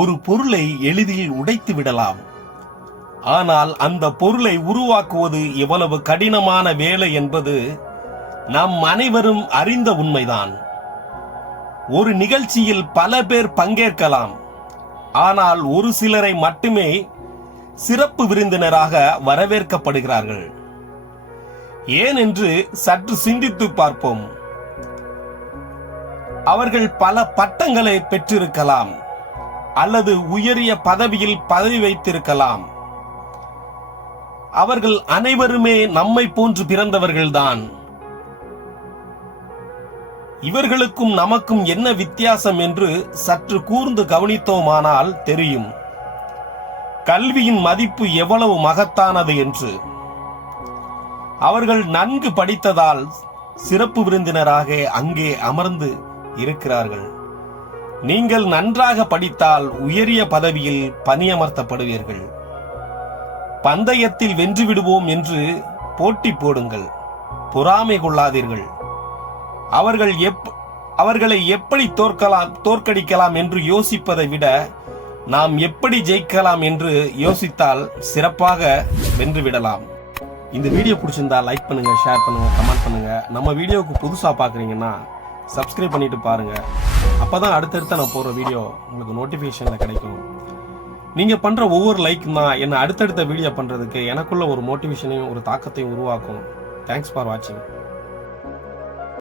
ஒரு பொருளை எளிதில் உடைத்து விடலாம். ஆனால் அந்த பொருளை உருவாக்குவது எவ்வளவு கடினமான வேலை என்பது நாம் அனைவரும் அறிந்த உண்மைதான். ஒரு நிகழ்ச்சியில் பல பேர் பங்கேற்கலாம், ஆனால் ஒரு சிலரை மட்டுமே சிறப்பு விருந்தினராக வரவேற்கப்படுகிறார்கள். ஏன் என்று சற்று சிந்தித்து பார்ப்போம். அவர்கள் பல பட்டங்களை பெற்றிருக்கலாம் அல்லது உயரிய பதவியில் பதவி வைத்திருக்கலாம். அவர்கள் அனைவருமே நம்மை போன்று பிறந்தவர்கள்தான். இவர்களுக்கும் நமக்கும் என்ன வித்தியாசம் என்று சற்று கூர்ந்து கவனித்தோமானால் தெரியும் கல்வியின் மதிப்பு எவ்வளவு மகத்தானது என்று. அவர்கள் நன்கு படித்ததால் சிறப்பு விருந்தினராக அங்கே அமர்ந்து இருக்கிறார்கள். நீங்கள் நன்றாக படித்தால் உயரிய பதவியில் பணியமர்த்தப்படுவீர்கள். பந்தயத்தில் வென்று விடுவோம் என்று போட்டி போடுங்கள், பொறாமை கொள்ளாதீர்கள். அவர்களை எப்படி தோற்கடிக்கலாம் என்று யோசிப்பதை விட நாம் எப்படி ஜெயிக்கலாம் என்று யோசித்தால் சிறப்பாக வென்றுவிடலாம். இந்த வீடியோ பிடிச்சிருந்தா லைக் பண்ணுங்க, ஷேர் பண்ணுங்க, கமெண்ட் பண்ணுங்க. நம்ம வீடியோவுக்கு புதுசா பாக்குறீங்கன்னா சப்ஸ்கிரைப் பண்ணிட்டு பாருங்க. அப்பதான் அடுத்தடுத்த நான் போற வீடியோ உங்களுக்கு நோட்டிபிகேஷன்ல கிடைக்கும். நீங்க பண்ற ஒவ்வொரு லைக்கும் தான் என்ன அடுத்தடுத்த வீடியோ பண்றதுக்கு எனக்குள்ள ஒரு மோட்டிவேஷனையும் ஒரு தாக்கத்தையும் உருவாக்கும். தேங்க்ஸ் ஃபார் வாட்சிங்.